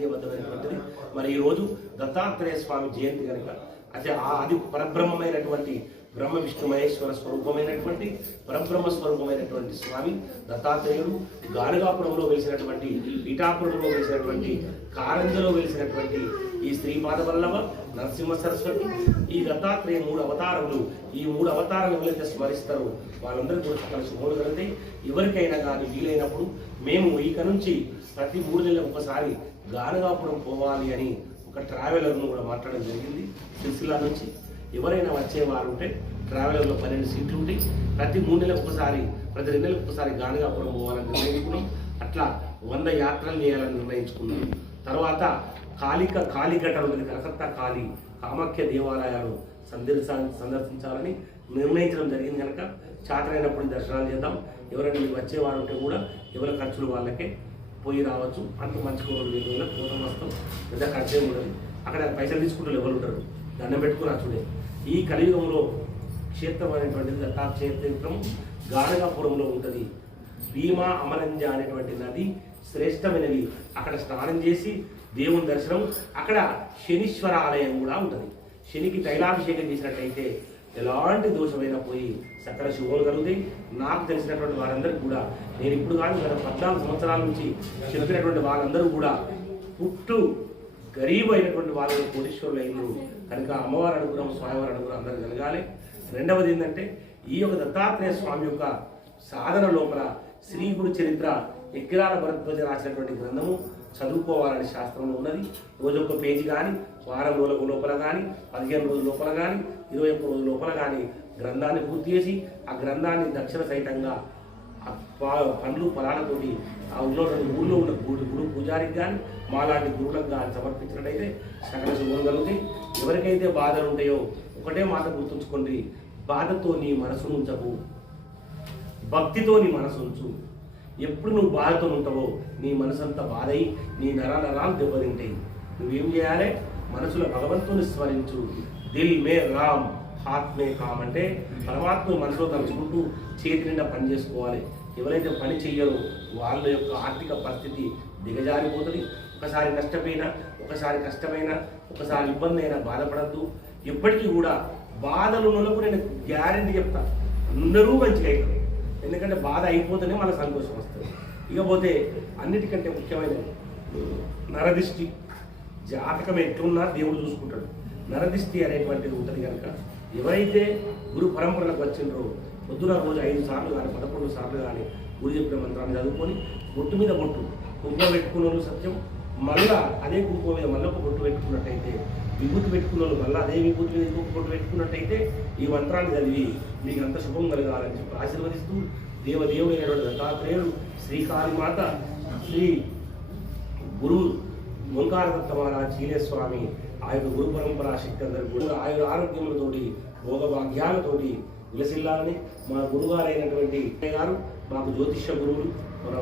శాస్త్రీయబద్ధమైనటువంటిది మరి ఈరోజు రోజు దత్తాత్రేయ స్వామి జయంతి కనుక అదే ఆ అది పరబ్రహ్మమైనటువంటి బ్రహ్మ విష్ణు మహేశ్వర స్వరూపమైనటువంటి పరబ్రహ్మ స్వరూపమైనటువంటి స్వామి దత్తాత్రేయుడు గానుగాపురంలో వెలిసినటువంటి పీఠాపురంలో వెలిసినటువంటి కారంజలో వెలిసినటువంటి ఈ శ్రీపాద వల్లవ నరసింహ సరస్వతి ఈ దత్తాత్రేయ మూడు అవతారములు ఈ మూడు అవతారాలు ఎవరైతే స్మరిస్తారో వాళ్ళందరూ కూడా సకల శుభములు కలిగితే ఎవరికైనా కానీ వీలైనప్పుడు మేము ఇక నుంచి ప్రతి మూడు నెలలకు ఒకసారి గానుగాపురం పోవాలి అని ఒక ట్రావెలర్ను కూడా మాట్లాడడం జరిగింది. సిరిసిల్ల నుంచి ఎవరైనా వచ్చేవారు ఉంటే ట్రావెలర్లో పన్నెండు సీట్లు ఉంటాయి ప్రతి మూడు నెలలకు ఒకసారి ప్రతి రెండు నెలలకు ఒకసారి గానగాపురం పోవాలని నిర్ణయించుకున్నాం. అట్లా వంద యాత్రలు చేయాలని నిర్ణయించుకున్నాం. తర్వాత కాళిక కాళీఘట్ట ఉంది కలకత్తా కాళీ కామాఖ్య దేవాలయాలు సందర్శ సందర్శించాలని నిర్ణయించడం జరిగింది కనుక చాతరైనప్పుడు దర్శనాలు చేద్దాం. ఎవరైనా వచ్చేవారు ఉంటే కూడా ఎవరి ఖర్చులు వాళ్ళకే పోయి రావచ్చు. అంత మంచి కూరలు వీళ్ళు కూరం వస్తాం. పెద్ద ఖర్చు ఏమి ఉండదు. అక్కడ పైసలు తీసుకుంటూ ఎవరు ఉంటారు దండం పెట్టుకుని చూడే ఈ కలియుగంలో క్షేత్రం అనేటువంటిది దత్తా క్షేత్రం గానగాపురంలో ఉంటుంది. భీమా అమరంజ అనేటువంటి నది శ్రేష్టమైనది. అక్కడ స్నానం చేసి దేవుని దర్శనం. అక్కడ శనీశ్వర ఆలయం కూడా ఉంటుంది. శనికి తైలాభిషేకం చేసినట్టయితే ఎలాంటి దోషమైనా పోయి సకల శుభం కలుగుతాయి. నాకు తెలిసినటువంటి వారందరికీ కూడా నేను ఇప్పుడు కానీ గత పద్నాలుగు సంవత్సరాల నుంచి చెప్పినటువంటి వాళ్ళందరూ కూడా పుట్టు గరీబ్ అయినటువంటి వాళ్ళు కోటీశ్వరులు అయినరు. కనుక అమ్మవారి అనుగ్రహం స్వామివారి అనుగ్రహం అందరూ కలగాలి. రెండవది ఏంటంటే ఈ యొక్క దత్తాత్రేయ స్వామి యొక్క సాధన లోపల శ్రీ గురు చరిత్ర ఎక్కిరాల భరద్వజ రాసినటువంటి గ్రంథము చదువుకోవాలని శాస్త్రంలో ఉన్నది. రోజు ఒక పేజీ కానీ వారం రోజుల లోపల కానీ పదిహేను రోజుల లోపల కానీ ఇరవై ఒక్క రోజుల లోపల కానీ గ్రంథాన్ని పూర్తి చేసి ఆ గ్రంథాన్ని దక్షిణ సహితంగా పండ్లు ఫలాలతోటి ఆ ఊళ్ళో ఊళ్ళో ఉన్న గుడి గురు పూజారికి కానీ మాలాంటి గురువులకు కానీ సమర్పించినట్టయితే సకల శుభం కలుగుతాయి. ఎవరికైతే బాధలు ఉంటాయో ఒకటే మాట గుర్తుంచుకోండి. బాధతో నీ మనసు ఉంచకు. భక్తితో నీ మనసు ఉంచు. ఎప్పుడు నువ్వు బాధతో ఉంటావో నీ మనసంతా బాధయి నీ నరా నరాలు దెబ్బతింటాయి. నువ్వేం చేయాలి? మనసులో భగవంతుని స్మరించు. దిల్ మే రామ్ హాత్ మే కామ్ అంటే పరమాత్మ మనసులో తలుచుకుంటూ చేతి నిండా పని చేసుకోవాలి. ఎవరైతే పని చెయ్యరో వాళ్ళ యొక్క ఆర్థిక పరిస్థితి దిగజారిపోతుంది. ఒకసారి నష్టపోయినా ఒకసారి కష్టమైనా ఒకసారి ఇబ్బంది అయినా బాధపడద్దు. ఎప్పటికీ కూడా బాధలు ఉన్నప్పుడు నేను గ్యారంటీ చెప్తా. అందరూ మంచిగా అవుతారు ఎందుకంటే బాధ అయిపోతేనే మన సంతోషం వస్తుంది. ఇకపోతే అన్నిటికంటే ముఖ్యమైనది నరదిష్టి జాతకం ఎట్లున్నా దేవుడు చూసుకుంటాడు. నరదిష్టి అనేటువంటిది ఉంటుంది కనుక ఎవరైతే గురు పరంపరలకు వచ్చిండ్రో పొద్దున రోజు ఐదు సార్లు కానీ పదకొండు సార్లు కానీ గురు చెప్పిన మంత్రాన్ని చదువుకొని బొట్టు మీద బొట్టు కుంకుమ పెట్టుకున్న వాళ్ళు సత్యం మళ్ళా అదే కుంకుమ మీద మళ్ళీ ఒక బొట్టు పెట్టుకున్నట్టయితే విభూతి పెట్టుకున్న వాళ్ళు మళ్ళీ అదే విభూతి మీద ఇంకొక బొట్టు పెట్టుకున్నట్టయితే ఈ మంత్రాన్ని చదివి మీకు అంత శుభం కలగాలని చెప్పి ఆశీర్వదిస్తూ దేవదేవుడైనటువంటి దత్తాత్రేయుడు శ్రీకాళిమాత శ్రీ గురువు ఓంకారదత్త మహారాజ్ చీలేస్వామి ఆ యొక్క గురు పరంపరా శక్తి అందరూ కూడా ఆయన ఆరోగ్యములతోటి భోగభాగ్యాలతోటి విలసిల్లాలని మా గురుగారైనటువంటి గారు మాకు జ్యోతిష్య గురువులు మన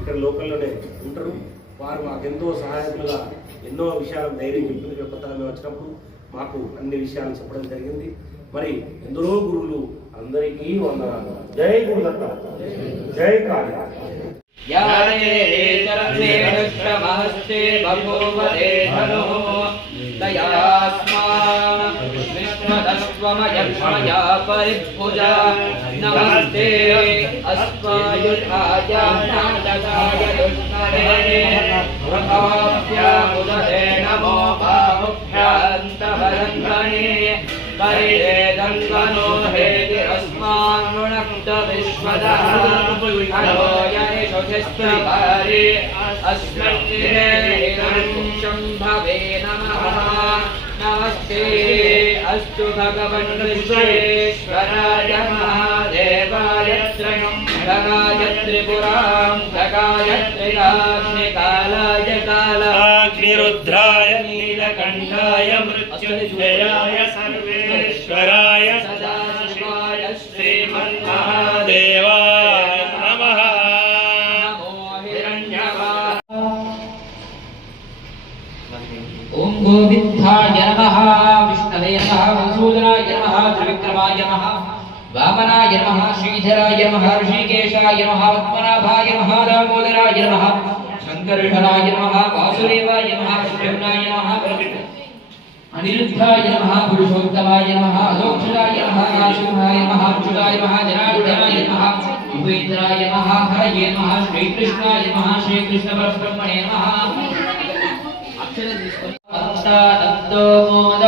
ఇక్కడ లోకల్లోనే ఉంటారు. వారు మాకెంతో సహాయకులుగా ఎన్నో విషయాలు ధైర్యం చెప్పింది కొత్తగా మేము వచ్చినప్పుడు మాకు అన్ని విషయాలు చెప్పడం జరిగింది మరి ఎందరో గురువులు అందరికీ వందనాలు జై గురుదత్త జై కాళీ यायेतरसेनुष्टमहस्ते बभूवदे धनुः दयास्मान् विश्वदस्त्वमयक्ष्मया परिपूजा नमस्ते अस्मायुषाय नाटकाय दुष्करे प्रभाव्यामुदरे नमो बाहुभ्यान्तवरङ्गणे करिणे दङ्गनो हेति अस्मान् वृणक्त विश्वदः अनोयनिषुधिस्त्रिवारि अस्मिन् शम्भवे नमः नमस्ते अस्तु भगवन् विश्वेश्वराय महादेवाय त्रयम् खगाय त्रिपुरां त्रिकाग्निकालाय नीलकण्ठाय मृत्युञ्जयाय सर्वेश्वराय सदाशिवाय श्रीमन्महादेवाय नमः। ॐ गोविन्दाय नमः विष्णवे नमः मधुसूदनाय नमः त्रिविक्रमाय नमः। वामनाय नमः श्रीधराय नमः, ऋषिकेशाय नमः, पद्मनाभाय नमः, दामोदराय नमः शङ्कर्षणाय नमः, वासुदेवाय नमः, विष्णुनाय नमः, अनिरुद्धाय नमः, पुरुषोत्तमाय नमः अदोक्षराय नमः, नारसिंहाय नमः, अच्युताय नमः, जनार्दनाय नमः, उपेन्द्राय नमः, हरये नमः, श्रीकृष्णाय नमः, श्रीकृष्णपरब्रह्मणे नमः। अक्षरदीपो मोदप्रमोदः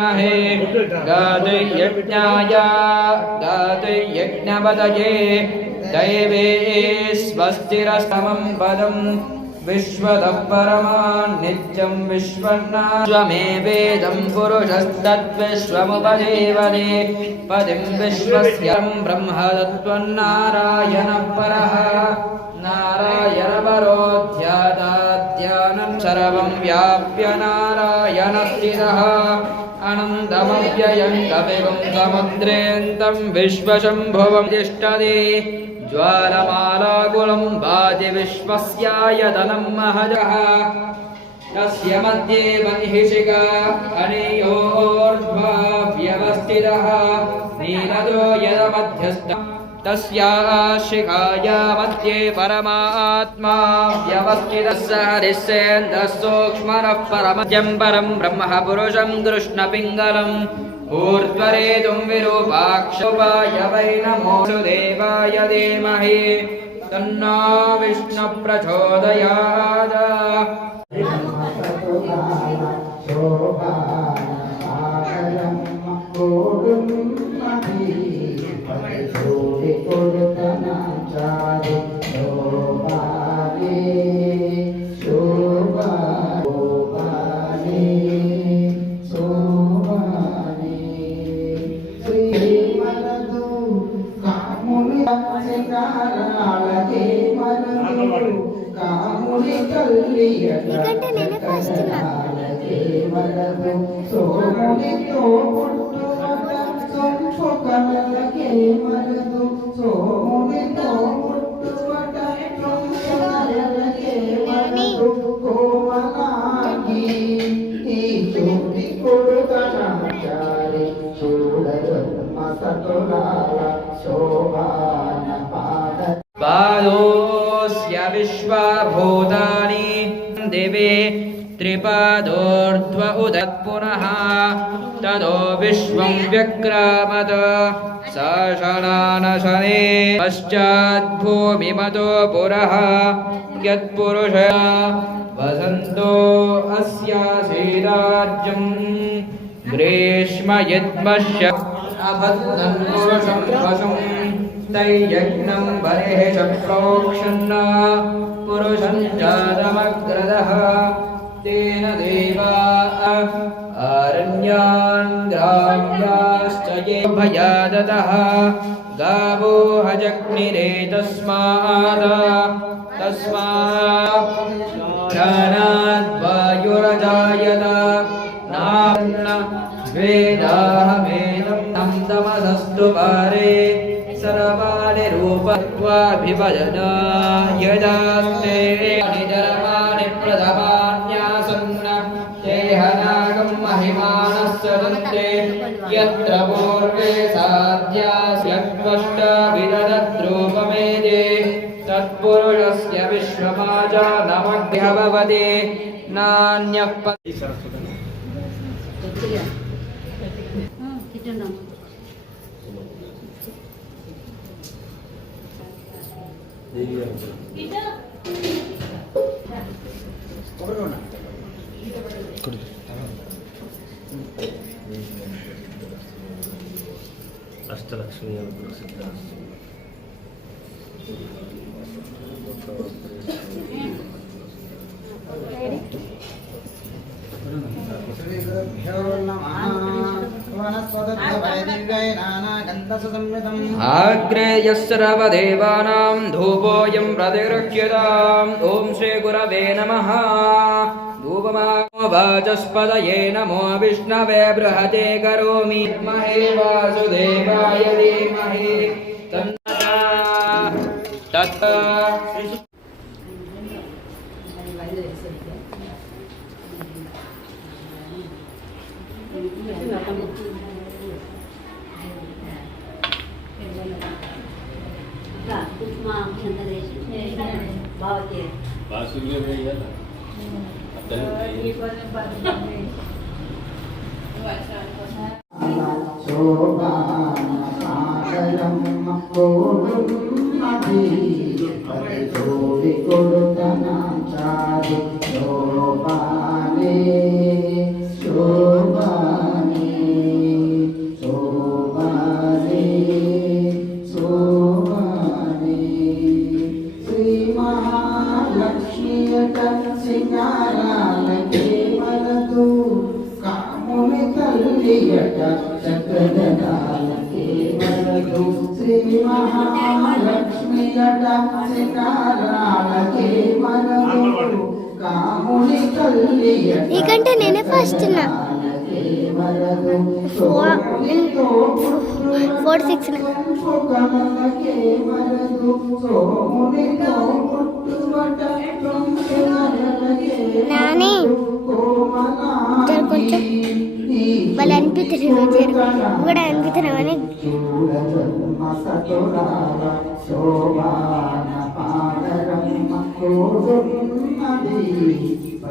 विद्महे गातुर्यज्ञाय गातुर्यज्ञवदये दैवे स्वस्तिरस्तमं पदम् विश्वतः परमान्नित्यं विश्वन्नाश्वमे वेदं पुरुषस्तद्विश्वमुपदेवदे पदिं विश्वस्य ब्रह्म तत्त्वन्नारायणः परः। नारायणपरोऽध्यादाध्यानं सर्वं व्याप्य नारायणस्थितः। समुद्रेऽन्तं विश्वशम्भुवं तिष्ठति। ज्वालमालाकुलं भाति विश्वस्यायतनं महजः। तस्य मध्ये महिषिका अनयोर्ध्वा व्यवस्थितः नीलदो यदमध्यस्थ तस्याः शिखाया मध्ये परमात्मा व्यवस्थितः स हरिस्सेन्दः सूक्ष्मरः परमजं परं ब्रह्म पुरुषं कृष्णपिङ्गलम् ऊर्ध्वरेतुं विरूपाक्षोपाय वै नमो देवाय धीमहि तन्नो ఎందుకంటే నేనే ఫస్ట్ సోముని తోడు ಪೊಕಲ ಕೇಮರದು ಸೋಮುಡಿತ ಮುಟ್ಟುವಟ ಪ್ರಮುಖ ಕೇಮರದು ಕೋಮಲಾಗಿ ಈ ಚೂಡಿ ಕೊಡುಗನಾಚಾರಿ ಚೂಡರಮ್ಮ ಸತುಲಾಲ ಶೋಭಾನ ಪಾದ ಪಾದೋಸ್ಯ ವಿಶ್ವಭೂತಾನಿ ದೇವೇ त्रिपादोर्ध्व उदत् पुनः ततो विश्वं व्यक्रामत स शनानशने पश्चाद्भूमिमतो पुरः। यत्पुरुष वसन्तो अस्यासीराज्यम् ग्रीष्म यद्मश्य अभद्रं पुरुषं तैयज्ञं बलेः च प्रोक्षन्न। पुरुषं चारमग्रदः तेन देवा अरण्यान् ये भयादतः गावो हजग्निरे तस्मात् तस्मात् वेदाहमेनं तं तमसस्तु पारे सर्वाणि रूपत्वाभिभजन यजास्ते निजरमाणि महिमानस्य दन्ते यत्र पूर्वे साध्यास्यत्वष्टविदद्रूपमेदे तत्पुरुषस्य विश्वमाजानमभ्य भवति नान्यः प- అష్టలక్ష్మి అనుగ్రహ సిద్ధాస్తు ఆగ్నేయస్సర్వదేవానాం ధూపోయం ప్రతిగృహ్యతాం. ఓం శ్రీ గురవే నమః. ధూపమా वाचस्पदये नमो विष्णवे बृहते करोमि। महे वासुदेवाय धीमहि। वासुदेव అంత వేసి బావకి శోభానం కోడున్నది ప్రతిజోడి కొడుతనాచారి శోభానే నీకంటే నేనే ఫస్ట్ నా. ఫోర్ సిక్స్ నాని కొంచెం వాళ్ళు అనిపిస్తుంది నువ్వు జరు. నువ్వు కూడా అనిపిస్తున్నావు అని?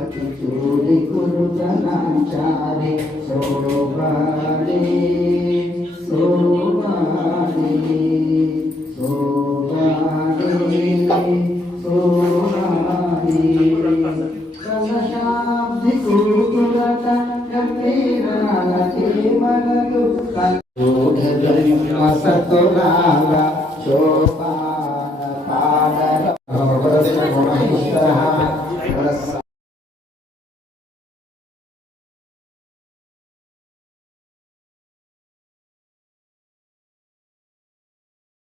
చూడి కురుజనాచారి శోభాడే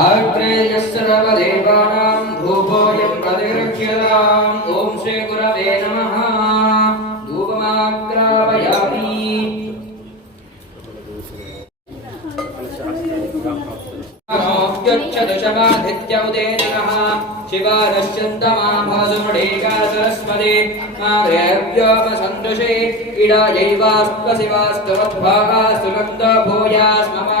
आत्रेयस्य नवदेवानां धूपोऽयं प्रतिरक्ष्यताम्। ॐ श्रीगुरवे नमः। धूपमाग्रापयामि ्युच्चदशमाधित्यौदेनः शिवारश्चन्दमाभासुमडेकासरस्मदे माद्रेव्योपसन्दृशे इडायैवास्त्वशिवास्तवद्भागास्तु नन्दभूयास्ममा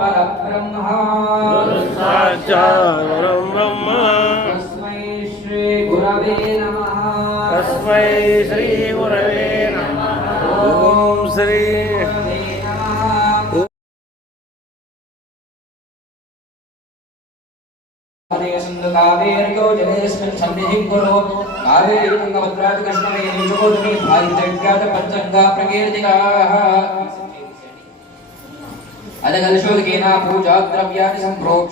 परब्रह्म। परं ब्रह्म। तस्मै श्रीगुरवे नमः। तस्मै श्रीगुरवे नमः। ॐ श्री कावेर्गौ जलेऽस्मिन् सन्निधिं कुरु। कावेरीगङ्गभद्रादिकृष्णवेणी चकोटमी भागितज्ञातपञ्चङ्गाप्रकीर्तिकाः అదగల్శోకేనా పూజా ద్రవ్యాన్ని సంప్రోక్ష.